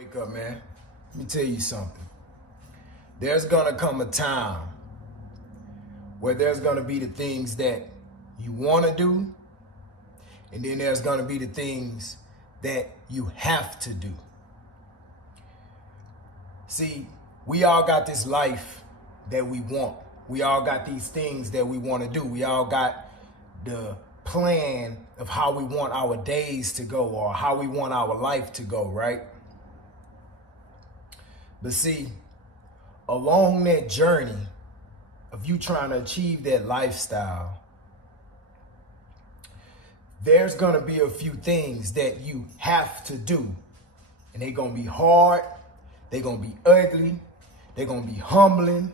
Wake up, man. Let me tell you something. There's gonna come a time where there's gonna be the things that you wanna do, and then there's gonna be the things that you have to do. See, we all got this life that we want. We all got these things that we want to do. We all got the plan of how we want our days to go or how we want our life to go, right? But see, along that journey of you trying to achieve that lifestyle, there's going to be a few things that you have to do. And they're going to be hard. They're going to be ugly. They're going to be humbling.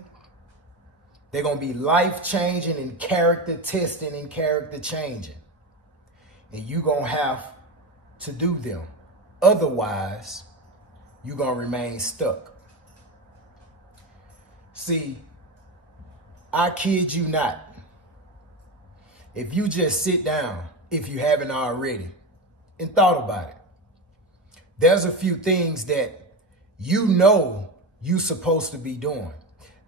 They're going to be life-changing and character-testing and character-changing. And you're going to have to do them. Otherwise, you're going to remain stuck. See, I kid you not. If you just sit down, if you haven't already, and thought about it, there's a few things that you know you're supposed to be doing.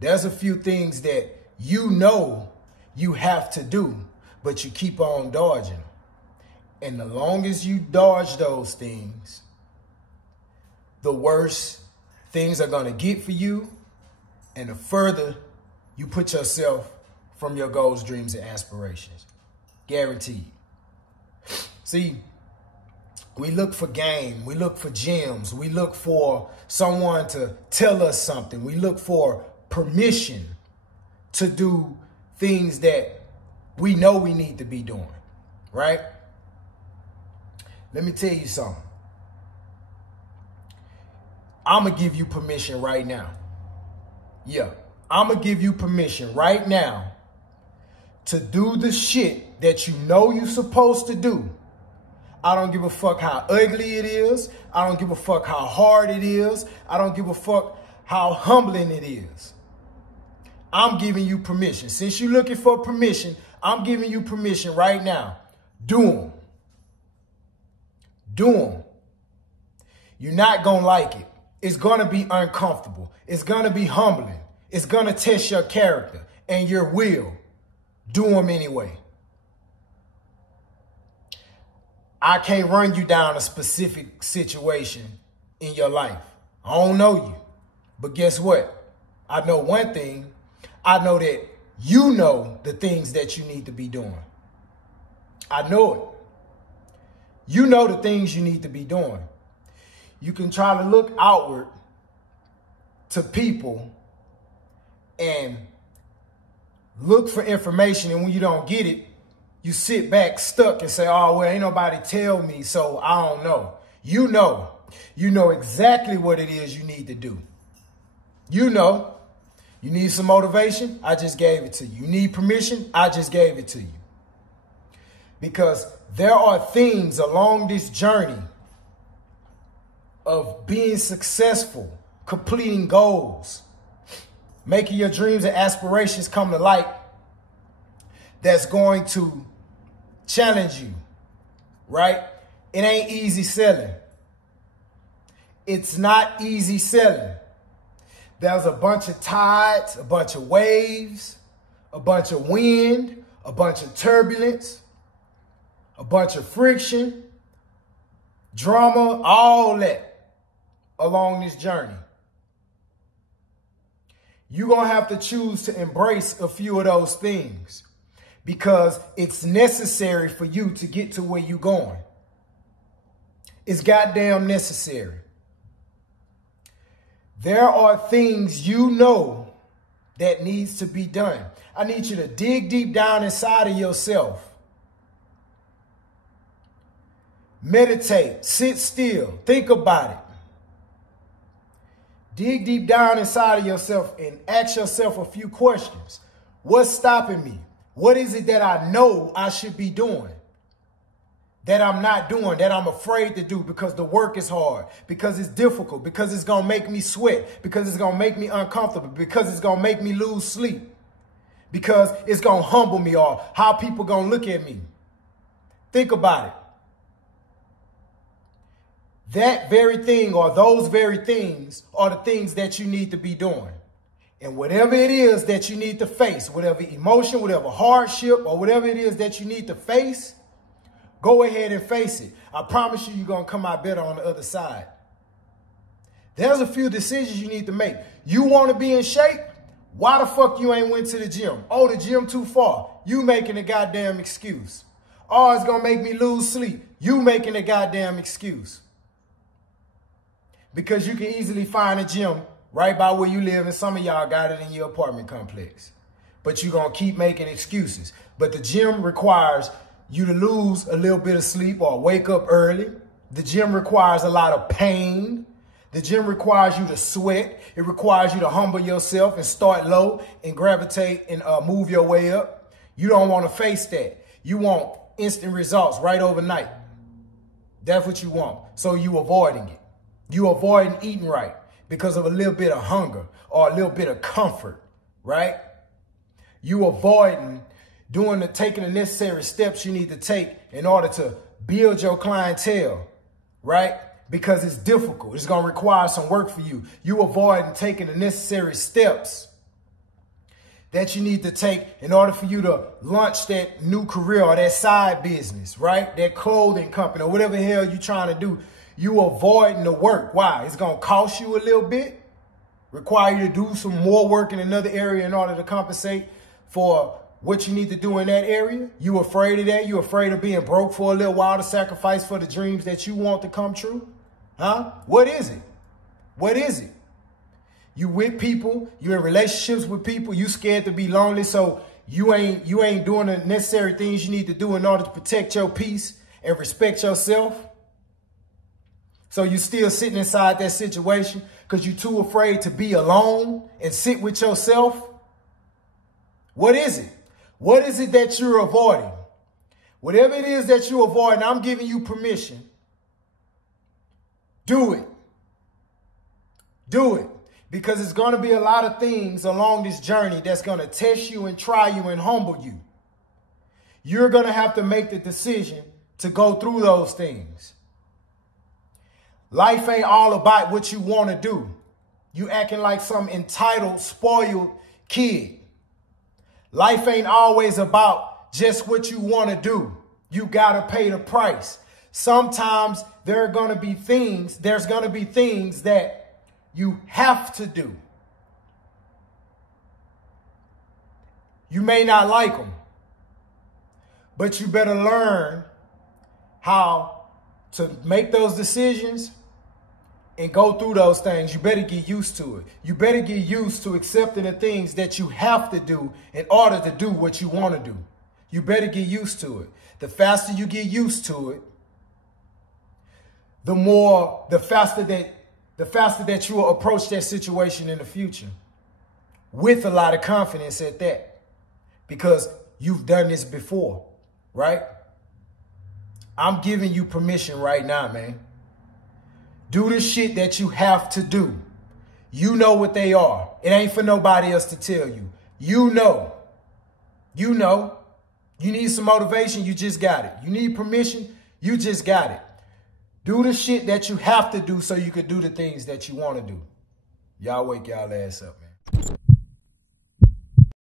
There's a few things that you know you have to do, but you keep on dodging them. And the longest you dodge those things, the worse things are going to get for you, and the further you put yourself from your goals, dreams, and aspirations. Guaranteed. See, we look for game. We look for gems. We look for someone to tell us something. We look for permission to do things that we know we need to be doing, right? Let me tell you something. I'm going to give you permission right now. Yeah, I'm going to give you permission right now to do the shit that you know you're supposed to do. I don't give a fuck how ugly it is. I don't give a fuck how hard it is. I don't give a fuck how humbling it is. I'm giving you permission. Since you're looking for permission, I'm giving you permission right now. Do them. Do them. You're not going to like it. It's going to be uncomfortable. It's going to be humbling. It's going to test your character and your will. Do them anyway. I can't run you down a specific situation in your life. I don't know you. But guess what? I know one thing. I know that you know the things that you need to be doing. I know it. You know the things you need to be doing. You can try to look outward to people and look for information, and when you don't get it, you sit back stuck and say, oh, well, ain't nobody tell me, so I don't know. You know exactly what it is you need to do. You know, you need some motivation? I just gave it to you. You need permission? I just gave it to you. Because there are things along this journey of being successful, completing goals, making your dreams and aspirations come to light, that's going to challenge you, right? It ain't easy selling. It's not easy selling. There's a bunch of tides, a bunch of waves, a bunch of wind, a bunch of turbulence, a bunch of friction, drama, all that along this journey. You're going to have to choose to embrace a few of those things because it's necessary for you to get to where you're going. It's goddamn necessary. There are things you know that needs to be done. I need you to dig deep down inside of yourself. Meditate, sit still, think about it. Dig deep down inside of yourself and ask yourself a few questions. What's stopping me? What is it that I know I should be doing that I'm not doing, that I'm afraid to do because the work is hard, because it's difficult, because it's going to make me sweat, because it's going to make me uncomfortable, because it's going to make me lose sleep, because it's going to humble me, or how people going to look at me. Think about it. that very thing or those very things are the things that you need to be doing. And whatever it is that you need to face, whatever emotion, whatever hardship, or whatever it is that you need to face, go ahead and face it. I promise you, you're going to come out better on the other side. There's a few decisions you need to make. You want to be in shape? Why the fuck you ain't went to the gym? Oh, the gym too far. You making a goddamn excuse. Oh, it's going to make me lose sleep. You making a goddamn excuse. Because you can easily find a gym right by where you live, and some of y'all got it in your apartment complex. But you're going to keep making excuses. But the gym requires you to lose a little bit of sleep or wake up early. The gym requires a lot of pain. The gym requires you to sweat. It requires you to humble yourself and start low and gravitate and move your way up. You don't want to face that. You want instant results right overnight. That's what you want. So you avoiding it. You avoiding eating right because of a little bit of hunger or a little bit of comfort, right? You avoiding taking the necessary steps you need to take in order to build your clientele, right? Because it's difficult. It's going to require some work for you. You avoiding taking the necessary steps that you need to take in order for you to launch that new career or that side business, right? That clothing company or whatever the hell you're trying to do. You avoiding the work. Why? It's going to cost you a little bit, require you to do some more work in another area in order to compensate for what you need to do in that area. You afraid of that? You afraid of being broke for a little while to sacrifice for the dreams that you want to come true? Huh? What is it? What is it? You with people, you in relationships with people, you scared to be lonely, so you ain't doing the necessary things you need to do in order to protect your peace and respect yourself. So you still sitting inside that situation because you're too afraid to be alone and sit with yourself. What is it? What is it that you're avoiding? Whatever it is that you're avoiding, I'm giving you permission. Do it. Do it. Because it's going to be a lot of things along this journey that's going to test you and try you and humble you. You're going to have to make the decision to go through those things. Life ain't all about what you want to do. You acting like some entitled, spoiled kid. Life ain't always about just what you want to do. You got to pay the price. Sometimes there's going to be things that you have to do. You may not like them, but you better learn how to make those decisions and go through those things. You better get used to it. You better get used to accepting the things that you have to do in order to do what you want to do. You better get used to it. The faster you get used to it, the faster that you will approach that situation in the future with a lot of confidence at that, because you've done this before, right? I'm giving you permission right now, man. Do the shit that you have to do. You know what they are. It ain't for nobody else to tell you. You know. You know. You need some motivation, you just got it. You need permission, you just got it. Do the shit that you have to do so you can do the things that you want to do. Y'all wake y'all ass up, man.